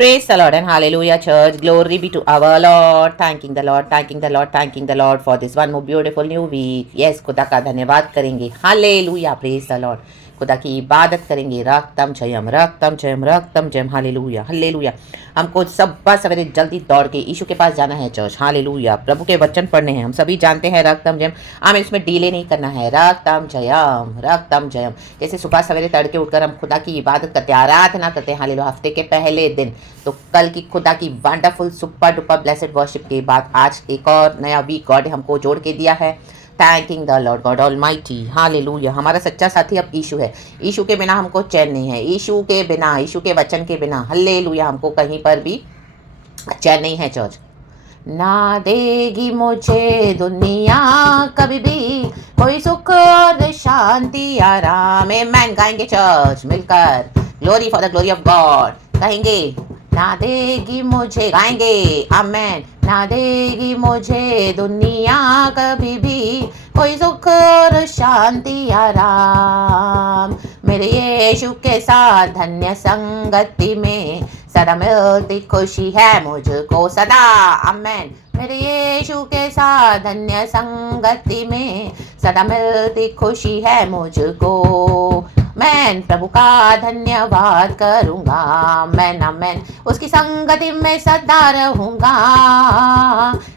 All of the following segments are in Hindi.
Praise the Lord and hallelujah, church. Glory be to our Lord. Thanking the Lord, thanking the Lord, thanking the Lord for this one more beautiful new week. Yes, खुदा का धन्यवाद करेंगे. Hallelujah, praise the Lord. खुदा की इबादत करेंगे. रक्तम जयम, रक्तम जयम, रक्तम जयम. Hallelujah, hallelujah. हमको सुबह सवेरे जल्दी दौड़ के यीशु के पास जाना है चर्च. हालेलुया. प्रभु के वचन पढ़ने हैं. हम सभी जानते हैं रक्तम जयम. हमें इसमें डिले नहीं करना है. रक्तम जयम, रक्तम जयम. जैसे सुबह सवेरे तड़के उठकर हम खुदा की इबादत करते हैं, आराधना करते हैं. हालेलुया. हफ्ते के पहले दिन तो कल की खुदा की wonderful super duper blessed worship के बाद आज एक और नया वीक गॉड हमको जोड़ के दिया है. Thanking the Lord God almighty. Hallelujah. हमारा सच्चा साथी अब यीशु है. यीशु के बिना हमको चैन नहीं है. यीशु के बिना, यीशु के वचन के बिना, हालेलुया, हमको कहीं पर भी चैन नहीं है चर्च. ना देगी मुझे दुनिया कभी भी कोई सुख और शांति आराम. मैन गाएंगे चर्च मिलकर. Glory for the glory of God कहेंगे. ना देगी मुझे, गाएंगे आमेन. ना देगी मुझे दुनिया कभी भी कोई सुख और शांति आराम. मेरे यीशु के साथ धन्य संगति में सदा मिलती खुशी है मुझको सदा. आमेन. मेरे यीशु के साथ धन्य संगति में सदा मिलती खुशी है मुझको. मैं प्रभु का धन्यवाद करूँगा. मैं उसकी संगति में सदा रहूँगा.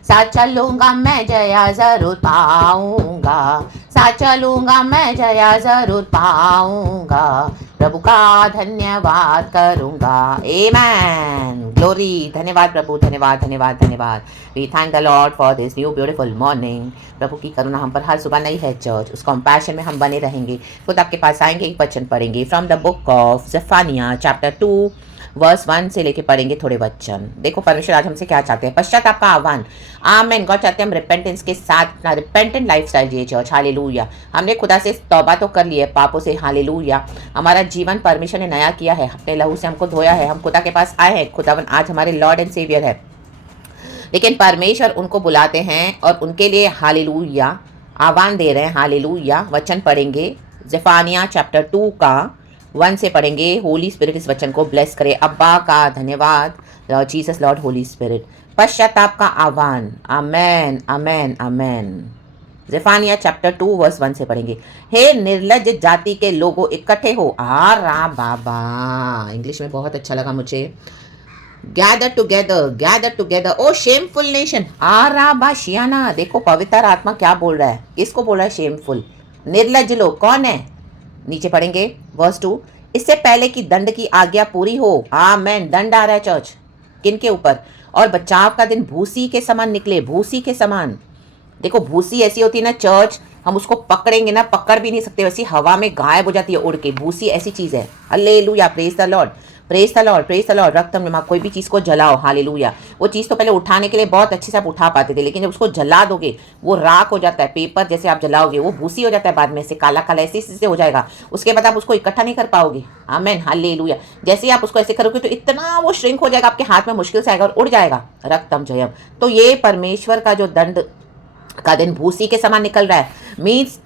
साथ चलूँगा मैं जया जरूर पाऊँगा. साथ चलूँगा मैं जया जरूर पाऊँगा. प्रभु का धन्यवाद करूँगा. आमेन. ग्लोरी. धन्यवाद प्रभु, धन्यवाद धन्यवाद धन्यवाद. We thank the Lord for this new beautiful morning. प्रभु की करुणा हम पर हर सुबह नई है चर्च. उस कंपैशन में हम बने रहेंगे. खुद आपके पास आएंगे, एक वचन पढ़ेंगे from the book of Zephaniah chapter 2 verse 1 से लेके पढ़ेंगे थोड़े वचन. देखो परमेश्वर आज हमसे क्या चाहते हैं. पश्चाताप का आह्वान. आमेन. गॉड चाहते हैं हम रिपेंटेंस के साथ अपना रिपेंटेंट लाइफस्टाइल जिए चर्च. हालेलुया. हमने खुदा से तौबा तो कर ली है पापों से. हालेलुया. हमारा जीवन परमेश्वर ने नया किया है. अपने लहू से हमको धोया है. हम खुदा के पास आए हैं. खुदावन आज हमारे लॉर्ड एंड सेवियर है. लेकिन परमेश्वर उनको बुलाते हैं और उनके लिए हालेलुया आह्वान दे रहे हैं. हालेलुया. वचन पढ़ेंगे ज़ेफानिया चैप्टर 2 का 1 से पढ़ेंगे. होली स्पिरिट इस वचन को ब्लेस करे. अब्बा का धन्यवाद. Jesus Lord Holi spirit. पश्चाताप का आह्वान. आमेन आमेन आमेन. ज़ेफानिया चैप्टर 2 वर्स 1 से पढ़ेंगे. हे निर्लज जाति के लोगों इकट्ठे हो. रा बाबा. इंग्लिश में बहुत अच्छा लगा मुझे. गैदर टुगेदर ओ शेमफुल नेशन. रा बाशियाना. देखो पवित्र आत्मा क्या बोल रहा है. किसको बोल रहा है शेमफुल. निर्लज लोग कौन है. नीचे पढ़ेंगे वर्स 2. इससे पहले कि दंड की आज्ञा पूरी हो. आमेन. दंड आ रहा है चर्च. किन के ऊपर. और बचाव का दिन भूसी के समान निकले. भूसी के समान. देखो भूसी ऐसी होती है ना चर्च, हम उसको पकड़ेंगे ना, पकड़ भी नहीं सकते, वैसी हवा में गायब हो जाती है उड़ के. भूसी ऐसी चीज़ है. Hallelujah. Praise the Lord, praise the Lord, praise the Lord. रक्तम में कोई भी चीज़ को जलाओ. हालेलुया. वो चीज़ तो पहले उठाने के लिए बहुत अच्छे से आप उठा पाते थे, लेकिन जब उसको जला दोगे वो राख हो जाता है. पेपर जैसे आप जलाओगे वो भूसी हो जाता है बाद में से, काला काला ऐसे से हो जाएगा. उसके बाद आप उसको इकट्ठा नहीं कर पाओगे. आमेन. हालेलुया. जैसे ही आप उसको ऐसे करोगे तो इतना वो श्रिंक हो जाएगा, आपके हाथ में मुश्किल से आएगा और उड़ जाएगा. रक्तम जयम. तो ये परमेश्वर का जो दंड का दिन भूसी के समान निकल रहा है. मीन्स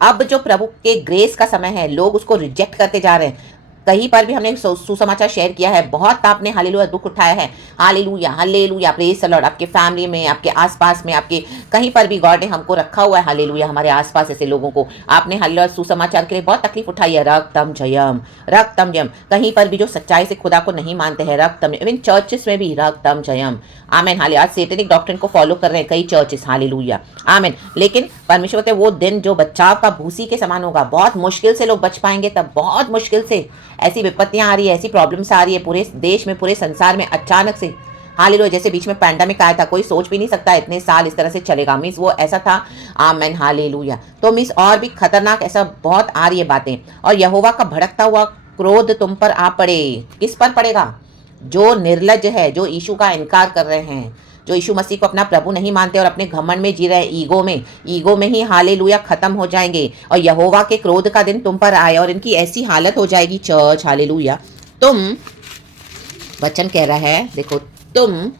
अब जो प्रभु के ग्रेस का समय है, लोग उसको रिजेक्ट करते जा रहे हैं. कहीं पर भी हमने सुसमाचार शेयर किया है. बहुत आपने हालेलुया दुख उठाया है. Hallelujah hallelujah. Praise the Lord. आपके फैमिली में, आपके आसपास में, आपके कहीं पर भी गॉड ने हमको रखा हुआ है. हालेलुया. हमारे आसपास ऐसे लोगों को आपने हालेलुया सुसमाचार के लिए बहुत तकलीफ उठाई है. रक्तम जयम, रक्तम जयम. कहीं पर भी जो सच्चाई से खुदा को नहीं मानते हैं, रक्तम. इवन चर्चेस में भी रक्तम जयम. आमेन. हाले आज सेटेनिक डॉक्ट्रिन को फॉलो कर रहे हैं कई चर्चेस. हालेलुया. आमेन. लेकिन परमेश्वर कहते हैं वो दिन जो बचाव का भूसी के समान होगा. बहुत मुश्किल से लोग बच पाएंगे तब. बहुत मुश्किल से. ऐसी विपत्तियां आ रही है, ऐसी प्रॉब्लम्स आ रही है पूरे देश में, पूरे संसार में अचानक से. हालेलुया. जैसे बीच में पैंडेमिक आया था, कोई सोच भी नहीं सकता इतने साल इस तरह से चलेगा. मीन्स वो ऐसा था. आमेन. हालेलुया. तो मीन्स और भी खतरनाक ऐसा बहुत आ रही है बातें. और यहोवा का भड़कता हुआ क्रोध तुम पर आ पड़े. किस पर पड़ेगा. जो निर्लज है, जो यीशु का इनकार कर रहे हैं, जो यीशु मसीह को अपना प्रभु नहीं मानते और अपने घमंड में जी रहे हैं, ईगो में ही हालेलुया खत्म हो जाएंगे. और यहोवा के क्रोध का दिन तुम पर आए और इनकी ऐसी हालत हो जाएगी चर्च. हालेलुया. तुम, वचन कह रहा है देखो, तुम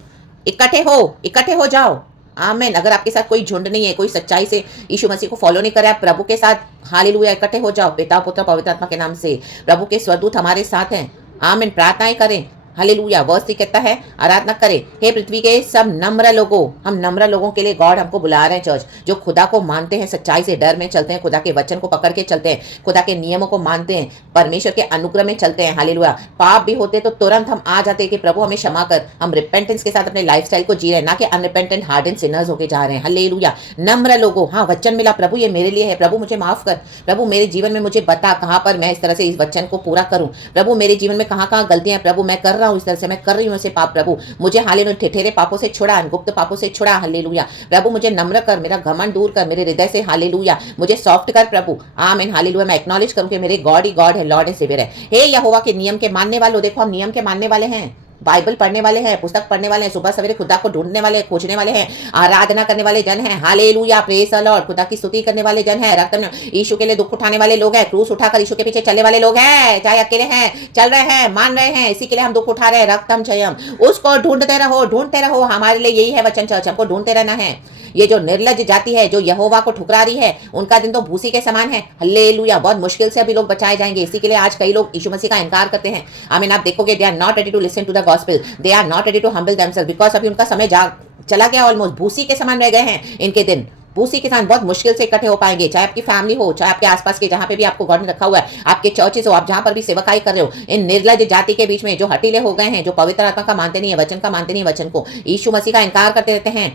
इकट्ठे हो जाओ. आमेन. अगर आपके साथ कोई झुंड नहीं है, कोई सच्चाई से यीशु मसीह को फॉलो नहीं कर रहा है, प्रभु के साथ हालेलुया इकट्ठे हो जाओ. पिता पुत्र पवित्र आत्मा के नाम से प्रभु के स्वदूत हमारे साथ हैं. आमीन. प्रार्थनाएं करें. हालेलुया। वर्स 3 कहता है आराधना करें, हे पृथ्वी के सब नम्र लोगों, हम नम्र लोगों के लिए गॉड हमको बुला रहे हैं चर्च, जो खुदा को मानते हैं, सच्चाई से डर में चलते हैं, खुदा के वचन को पकड़ के चलते हैं, खुदा के नियमों को मानते हैं, परमेश्वर के अनुग्रह में चलते हैं। हालेलुया। पाप भी होते तो तुरंत हम आ जाते हैं कि प्रभु हमें क्षमा कर, हम रिपेंटेंस के साथ अपने लाइफस्टाइल को जी रहे हैं, ना कि अनरिपेंटेंट हार्डेंड सिनर्स होके जा रहे हैं। हालेलुया। नम्र लोगों, हाँ वचन मिला, प्रभु ये मेरे लिए है, प्रभु मुझे माफ कर, प्रभु मेरे जीवन में मुझे बता कहाँ पर मैं इस तरह से इस वचन को पूरा करूं, प्रभु मेरे जीवन में कहाँ कहाँ गलतियां, प्रभु मैं कर रहा हूँ इस तरह से, मैं कर रही हूँ ऐसे पाप, प्रभु मुझे हालेलुया ठेठेरे पापों से छुड़ा, गुप्त पापों से छुड़ा। हालेलुया। प्रभु मुझे नम्र कर, मेरा घमंड दूर कर मेरे हृदय से। हालेलुया। मुझे सॉफ्ट कर प्रभु। आमीन। हालेलुया। मैं एक्नॉलेज करूं कि मेरे गॉड ही गॉड है, लॉर्ड एंड सेवियर है। हे यहोवा के नियम के मानने वालों, देखो हम नियम के मानने वाले हैं, बाइबल पढ़ने वाले हैं, पुस्तक पढ़ने वाले हैं, सुबह सवेरे खुदा को ढूंढने वाले, खोजने वाले हैं, आराधना करने वाले जन हैं। हालेलुया। Praise the Lord. खुदा की स्तुति करने वाले जन हैं, रक्त यीशु के लिए दुख उठाने वाले लोग हैं, क्रूस उठाकर यीशु के पीछे चलने वाले लोग हैं, चाहे अकेले हैं, चल रहे हैं, मान रहे हैं, इसी के लिए हम दुख उठा रहे हैं। रक्तम जयम। उसको ढूंढते रहो, ढूंढते रहो। हमारे लिए यही है वचन चर्च, हमको ढूंढते रहना है। ये जो निर्लज जाति है, जो यहोवा को ठुकरा रही है, उनका दिन तो भूसी के समान है। हल्लेलुया। बहुत मुश्किल से अभी लोग बचाए जाएंगे, इसी के लिए आज कई लोग यीशु मसीह का इनकार करते हैं। आमीन। आप देखोगे they are not ready to listen to the gospel, they are not ready to humble themselves, because अभी उनका समय चला गया, ऑलमोस्ट भूसी के समान रह गए हैं इनके दिन। भूसी के साथ बहुत मुश्किल से इकट्ठे हो पाएंगे, चाहे आपकी फैमिली हो, चाहे आपके आसपास के जहां पे भी आपको गॉड ने रखा हुआ है, आपके चर्चेस हो, आप जहां पर भी सेवकाई कर रहे हो, इन निर्लज जाति के बीच में जो हटीले हो गए हैं, जो पवित्र आत्मा का मानते नहीं है, वचन का मानते नहीं, वचन को, यीशु मसीह का इनकार करते रहते हैं,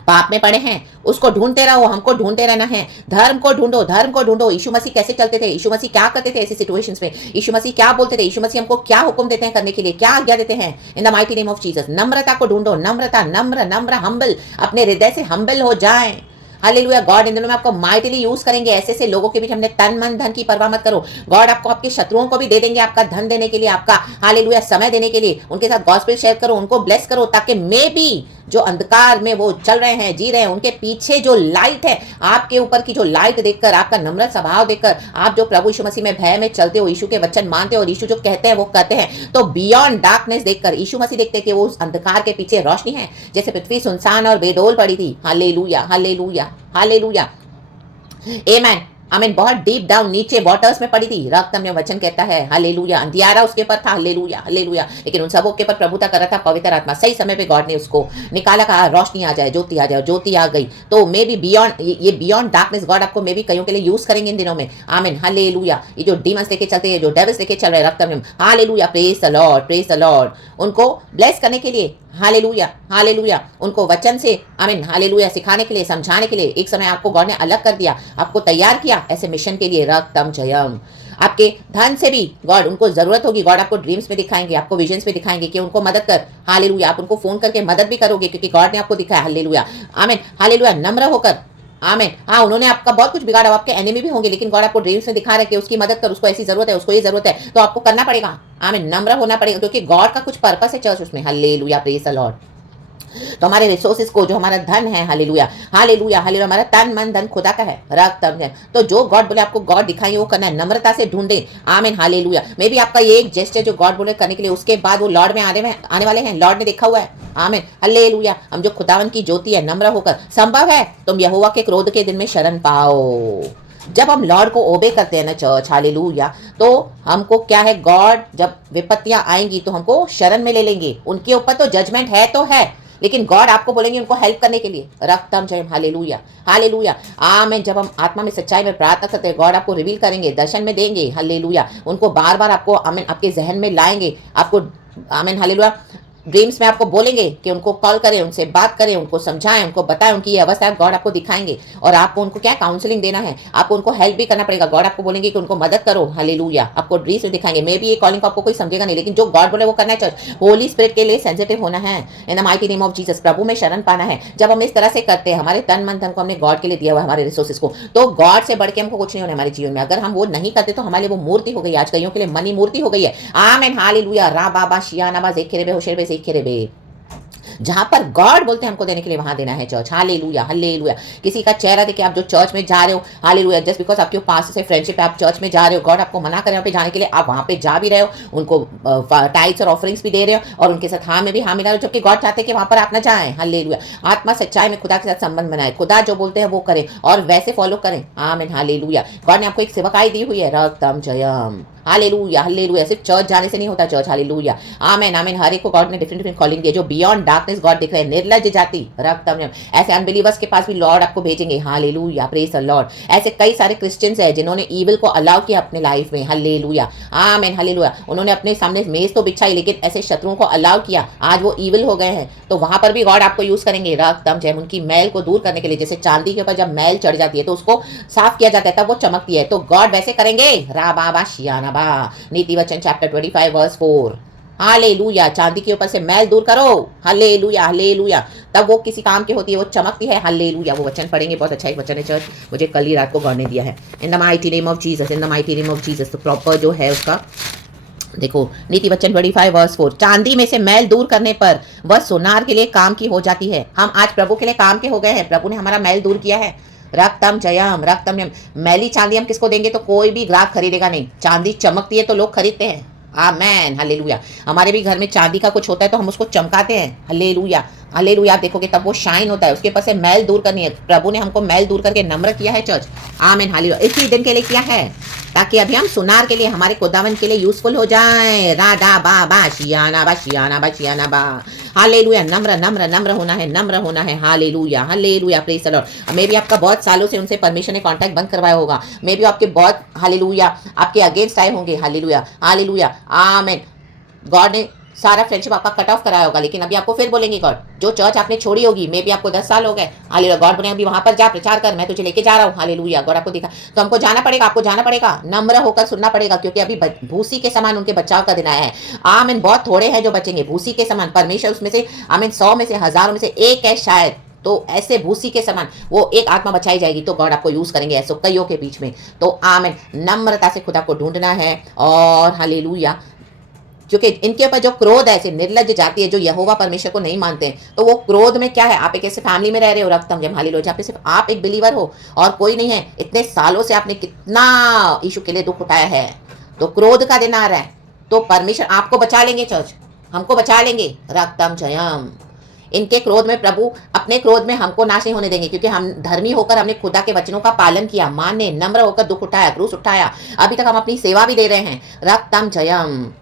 पाप में पड़े हैं, उसको ढूंढते रहो, हमको ढूंढते रहना है। धर्म को ढूंढो, धर्म को ढूंढो। यीशु मसीह कैसे चलते थे, यीशु मसीह क्या करते थे ऐसी सिचुएशंस में, यीशु मसीह क्या बोलते थे, यीशु मसीह हमको क्या हुक्म देते हैं करने के लिए, क्या आज्ञा देते हैं। In the mighty name of Jesus. नम्रता को ढूंढो, नम्रता, नम्र नम्र हम्बल, अपने हृदय से हम्बल हो जाएं। हालेलुया। गॉड इन दिनों में आपको माइटली यूज करेंगे, ऐसे ऐसे लोगों के बीच। हमने तन मन धन की परवाह मत करो, गॉड आपको आपके शत्रुओं को भी दे देंगे, आपका धन देने के लिए, आपका हालेलुया समय देने के लिए। उनके साथ गॉस्पेल शेयर करो, उनको ब्लेस करो, ताकि मे बी जो अंधकार में वो चल रहे हैं, जी रहे हैं, उनके पीछे जो लाइट है, आपके ऊपर की जो लाइट देखकर, आपका नम्र स्वभाव देखकर, आप जो प्रभु यीशु मसीह में भय में चलते हो, यीशु के वचन मानते हो और यीशु जो कहते हैं वो कहते हैं, तो बियॉन्ड डार्कनेस देखकर यीशु मसीह देखते हैं कि वो उस अंधकार के पीछे रोशनी है। जैसे पृथ्वी सुनसान और बेडोल पड़ी थी। हालेलुया, हालेलुया, हालेलुया, आमीन, आमीन। बहुत डीप डाउन नीचे वाटर्स में पड़ी थी, रक्त में वचन कहता है। हालेलुया। अंधियारा उसके ऊपर था। Hallelujah, hallelujah. लेकिन उन सबों के ऊपर प्रभुता कर रहा था पवित्र आत्मा। सही समय पे गॉड ने उसको निकाला, कहा रोशनी आ जाए, ज्योति आ जाए, ज्योति आ गई। तो मे बी बियॉन्ड, ये बियॉन्ड डार्कनेस गॉड आपको मे बी कईयों के लिए यूज करेंगे इन दिनों में। आमीन। हालेलुया। ये जो डीमंस लेके चलते हैं, जो डेविल्स लेके चल रहे हैं रक्त में, hallelujah, praise the Lord, praise the Lord, उनको ब्लेस करने के लिए। Hallelujah, hallelujah. उनको वचन से, आमीन, हालेलुया, सिखाने के लिए, समझाने के लिए। एक समय आपको गॉड ने अलग कर दिया, आपको तैयार किया ऐसे मिशन के लिए। रक्तम जयम। आपके धन से भी गॉड, उनको जरूरत होगी, गॉड आपको ड्रीम्स में दिखाएंगे, आपको विजन्स में दिखाएंगे कि उनको मदद कर। हालेलुया। आप उनको फोन करके मदद भी करोगे, क्योंकि गॉड ने आपको दिखाया। हालेलुया, आमीन, हालेलुया। नम्र होकर, आमीन। हाँ, उन्होंने आपका बहुत कुछ बिगाड़ा, आपके एनिमी भी होंगे, लेकिन गॉड आपको ड्रीम्स में दिखा रहा है कि उसकी मदद कर, उसको ऐसी जरूरत है, उसको ये जरूरत है, तो आपको करना पड़ेगा। आमीन। नम्र होना पड़ेगा, क्योंकि गॉड का कुछ पर्पस है चर्च उसमें। Hallelujah, praise the Lord. तो हमारे रिसोर्सेज को, जो हमारा धन है, हालेलुया, हालेलुया, हालेलुया, हमारा तन मन धन खुदा का है, रक्त। तो जो गॉड बोले आपको गॉड दिखाइए वो करना है, नम्रता से ढूंढे। आमीन, हालेलुया। मे भी आपका ये एक जेस्ट है जो गॉड बोले करने के लिए, उसके बाद वो लॉर्ड में आने वाले हैं, लॉर्ड ने देखा हुआ है। आमीन, हालेलुया। हम जो खुदावन की ज्योति है, नम्र होकर, संभव है तुम यहोवा के क्रोध के दिन में शरण पाओ। जब हम लॉर्ड को ओबे करते हैं ना चर्च, हालेलुया, तो हमको क्या है, गॉड जब विपत्तियां आएंगी तो हमको शरण में ले लेंगे। उनके ऊपर तो जजमेंट है तो है, लेकिन गॉड आपको बोलेंगे उनको हेल्प करने के लिए। रक्तम जय। हालेलुया, हालेलुया, आमीन। जब हम आत्मा में सच्चाई में प्रार्थना करते हैं, गॉड आपको रिवील करेंगे, दर्शन में देंगे। हालेलुया। उनको बार बार आपको, आमीन, आपके जहन में लाएंगे, आपको, आमीन, हालेलुया, ड्रीम्स में आपको बोलेंगे कि उनको कॉल करें, उनसे बात करें, उनको समझाएं, उनको बताएं, उनकी ये अवस्था है, गॉड आपको दिखाएंगे। और आपको उनको क्या काउंसलिंग देना है, आपको उनको हेल्प भी करना पड़ेगा। गॉड आपको बोलेंगे कि उनको मदद करो। हालेलुया। आपको ड्रीम्स में दिखाएंगे। मे बी ये कॉलिंग को आपको कोई समझेगा नहीं, लेकिन जो गॉड बोले वो करना है चर्च। होली स्पिरिट के लिए सेंसिटिव होना है। In the mighty name of Jesus. प्रभु में शरण पाना है। जब हम इस तरह से करते हैं, हमारे तन मन धन को हमने गॉड के लिए दिया हुआ है, हमारे रिसोर्सेज को, तो गॉड से बढ़ के हमको कुछ नहीं होना हमारे जीवन में। अगर हम वो नहीं करते तो हमारे लिए वो मूर्ति हो गई। आज कईयों के लिए मनी मूर्ति हो गई है। आमीन, हालेलुया। रा बाबा शियानाबा जेखेरेबे होशेरबे जेखेरेबे। जहां पर गॉड बोलते हैं हमको देने के लिए, वहां देना है चर्च। Hallelujah, hallelujah. किसी का चेहरा देखे आप जो चर्च में जा रहे हो, हालेलुया, जस्ट बिकॉज आपके पास से फ्रेंडशिप है, आप चर्च में जा रहे हो, गॉड आपको मना करे वहां पे जाने के लिए, आप वहां पे जा भी रहे हो, उनको टाइट्स और ऑफरिंग्स भी दे रहे हो, और उनके साथ हाँ में भी हाँ मिला रहे हो, जबकि गॉड चाहते हैं कि वहां पर आप ना जाएं। हालेलुया। आत्मा सच्चाई में खुदा के साथ संबंध बनाए, खुदा जो बोलते हैं वो करें और वैसे फॉलो करें। आमीन, हालेलुया। गॉड ने आपको एक सेवकाई दी हुई है। रक्तम जयम। Hallelujah hallelujah. सिर्फ चर्च जाने से नहीं होता चर्च, हालेलुया आमेन आमेन। हर एक को गॉड ने डिफरेंट डिफरेंट कॉलिंग दिया, जो बियॉन्ड डार्कनेस गॉड दिख रहे हैं, निर्लज जाति रक्तम, ऐसे अनबिलीवर्स के पास भी लॉर्ड आपको भेजेंगे, हालेलुया प्रेज द लॉर्ड। ऐसे कई सारे क्रिश्चियंस हैं जिन्होंने ईविल को अलाउ किया अपने लाइफ में, हालेलुया आमेन हालेलुया। उन्होंने अपने सामने मेज तो बिछाई लेकिन ऐसे शत्रुओं को अलाउ किया, आज वो ईविल हो गए हैं, तो वहां पर भी गॉड आपको यूज करेंगे रक्तम जय, उनकी मैल को दूर करने के लिए। जैसे चांदी के ऊपर जब मैल चढ़ जाती है तो उसको साफ किया जाता है, तब वो चमकती है, तो गॉड वैसे करेंगे रा बाबा शियाना बा। नीति वचन चैप्टर 25 वर्स 4। हालेलुया। चांदी के ऊपर से मैल दूर करो, हालेलुया हालेलुया, तब वो किसी काम की होती है, वो चमकती है, हालेलुया। वो वचन पढ़ेंगे, बहुत अच्छा एक वचन है चर्च, मुझे कल ही रात को गॉड ने दिया है। In the mighty name of Jesus, in the mighty name of Jesus. तो प्रॉपर जो है उसका देखो, नीति वचन 25 वर्स 4। चांदी में से मैल दूर करने पर वह सोनार के लिए काम की हो जाती है। हम आज प्रभु के लिए काम के हो गए हैं, प्रभु ने हमारा मैल दूर किया है, रक्तम जयम रक्तम जयम। मैली चांदी हम किसको देंगे, तो कोई भी ग्राहक खरीदेगा नहीं। चांदी चमकती है तो लोग खरीदते हैं, आमेन हालेलुया। हमारे भी घर में चांदी का कुछ होता है तो हम उसको चमकाते हैं, हालेलुया हालेलुया। आप देखोगे तब वो शाइन होता है, उसके पास से मैल दूर करनी है। प्रभु ने हमको मैल दूर करके नम्र किया है चर्च, आमेन हालेलुया। इसी दिन के लिए किया है ताकि अभी हम सुनार के लिए, हमारे खुदावन के लिए यूजफुल हो जाए, राडा बा बा शियाना बा शियाना बा शियाना बा, हालेलुया। नम्र नम्र नम्र होना है, नम्र होना है, hallelujah hallelujah praise the Lord. मे भी आपका बहुत सालों से उनसे परमिशन ने कांटेक्ट बंद करवाया होगा, मे भी आपके बहुत हालेलुया आपके अगेंस्ट आए होंगे, हालेलुया हालेलुया आमेन। गॉड ने सारा फ्रेंडशिप आपका कट ऑफ कराया होगा, लेकिन अभी आपको फिर बोलेंगे गॉड, जो चर्च आपने छोड़ी होगी, मे भी आपको 10 साल हो गए, हालेलुया, गॉड बोले अभी वहां पर जा, प्रचार कर, मैं तुझे लेके जा रहा हूँ, हालेलुया। गॉड आपको दिखा, तो हमको जाना पड़ेगा, आपको जाना पड़ेगा, नम्र होकर सुनना पड़ेगा, क्योंकि अभी भूसी के समान उनके बचाव का दिन आया है। आमीन। बहुत थोड़े हैं जो बचेंगे भूसी के समान, परमेश्वर उसमें से आमीन 100 में से, हजारों में से एक है शायद, तो ऐसे भूसी के समान वो एक आत्मा बचाई जाएगी, तो गॉड आपको यूज करेंगे ऐसे कईयों के बीच में। तो आमीन। नम्रता से खुदा को ढूंढना है, और हालेलुया, क्योंकि इनके ऊपर जो क्रोध है, ऐसे निर्लज जाती है जो यहोवा परमेश्वर को नहीं मानते हैं, तो वो क्रोध में क्या है, आप एक ऐसे फैमिली में रह रहे हो रक्तम जब, हालेलुया, जहाँ पे सिर्फ आप एक बिलीवर हो और कोई नहीं है, इतने सालों से आपने कितना यीशु के लिए दुख उठाया है, तो क्रोध का दिन आ रहा है, तो परमेश्वर आपको बचा लेंगे चर्च, हमको बचा लेंगे, रक्तम जयम। इनके क्रोध में प्रभु अपने क्रोध में हमको नाश नहीं होने देंगे, क्योंकि हम धर्मी होकर हमने खुदा के वचनों का पालन किया, माने नम्र होकर दुख उठाया, क्रूस उठाया, अभी तक हम अपनी सेवा भी दे रहे हैं, रक्तम जयम।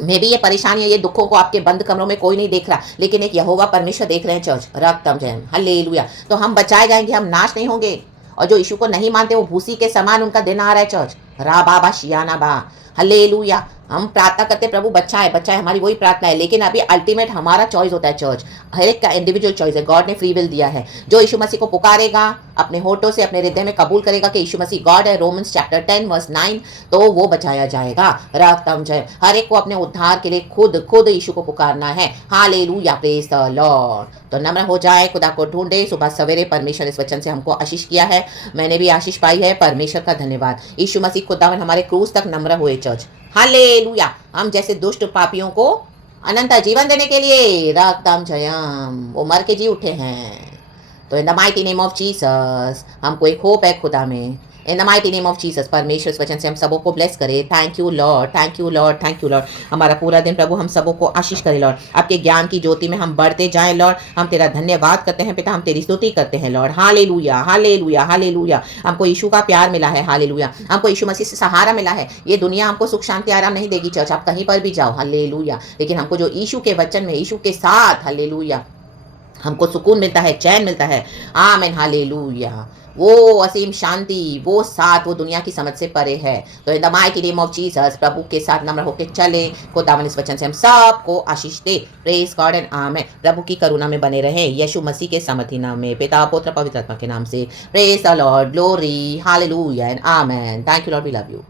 मे भी ये परेशानी है, ये दुखों को आपके बंद कमरों में कोई नहीं देख रहा, लेकिन एक यहोवा परमेश्वर देख रहे हैं चर्च, रक्तम जयम हालेलुया। तो हम बचाए जाएंगे, हम नाश नहीं होंगे, और जो यीशु को नहीं मानते वो भूसी के समान उनका दिन आ रहा है चर्च, रा बाबा शियाना बा, हालेलुया। हम प्रार्थना करते प्रभु बचाए बचाए, हमारी वही प्रार्थना है, लेकिन अभी अल्टीमेट हमारा चॉइस होता है चर्च, हर एक का इंडिविजुअल चॉइस है, गॉड ने फ्री विल दिया है। जो यीशु मसीह को पुकारेगा, अपने होठों से अपने हृदय में कबूल करेगा कि यीशु मसीह गॉड है, रोमन्स चैप्टर 10 वर्स 9, तो वो बचाया जाएगा, रक्तम जय। हर एक को अपने उद्धार के लिए खुद यीशु को पुकारना है, हालेलुया प्रेज द लॉर्ड। तो नम्र हो जाए, खुदा को ढूंढे, सुबह सवेरे परमेश्वर इस वचन से हमको आशीष किया है, मैंने भी आशीष पाई है, परमेश्वर का धन्यवाद। यीशु मसीह खुदावन हमारे क्रूस तक नम्र हुए चर्च, हालेलुया। हम जैसे दुष्ट पापियों को अनंत जीवन देने के लिए, रक्तम जयम, वो मर के जी उठे हैं। तो in the mighty name of Jesus हमको एक होप है खुदा में, इन the mighty name of Jesus. परमेश्वर इस वचन से हम सबों को ब्लेस करे। Thank you Lord, thank you Lord, thank you Lord. हमारा पूरा दिन प्रभु हम सबों को आशीष करे लॉर्ड, आपके ज्ञान की ज्योति में हम बढ़ते जाएं लॉर्ड। हम तेरा धन्यवाद करते हैं पिता, हम तेरी स्तुति करते हैं लॉर्ड, हालेलुया हालेलुया हालेलुया। हमको यीशु का प्यार मिला है, हालेलुया, हमको यीशु मसीह से सहारा मिला है। ये दुनिया हमको सुख शांति आराम नहीं देगी चर्च, आप कहीं पर भी जाओ, हालेलुया, लेकिन हमको जो यीशु के वचन में, यीशु के साथ, हालेलुया, हमको सुकून मिलता है, चैन मिलता है, आमीन हालेलुया। वो असीम शांति, वो साथ, वो दुनिया की समझ से परे है। तो in the mighty name of Jesus प्रभु के साथ नम्र होकर चले, खुदावन इस वचन से हम सबको आशीष दे। प्रेज गॉड एंड आमीन। प्रभु की करुणा में बने रहे, यीशु मसीह के समर्थी नाम में, पिता पुत्र पवित्र आत्मा के नाम से, praise the Lord, glory, hallelujah and amen. Thank you Lord, we love you.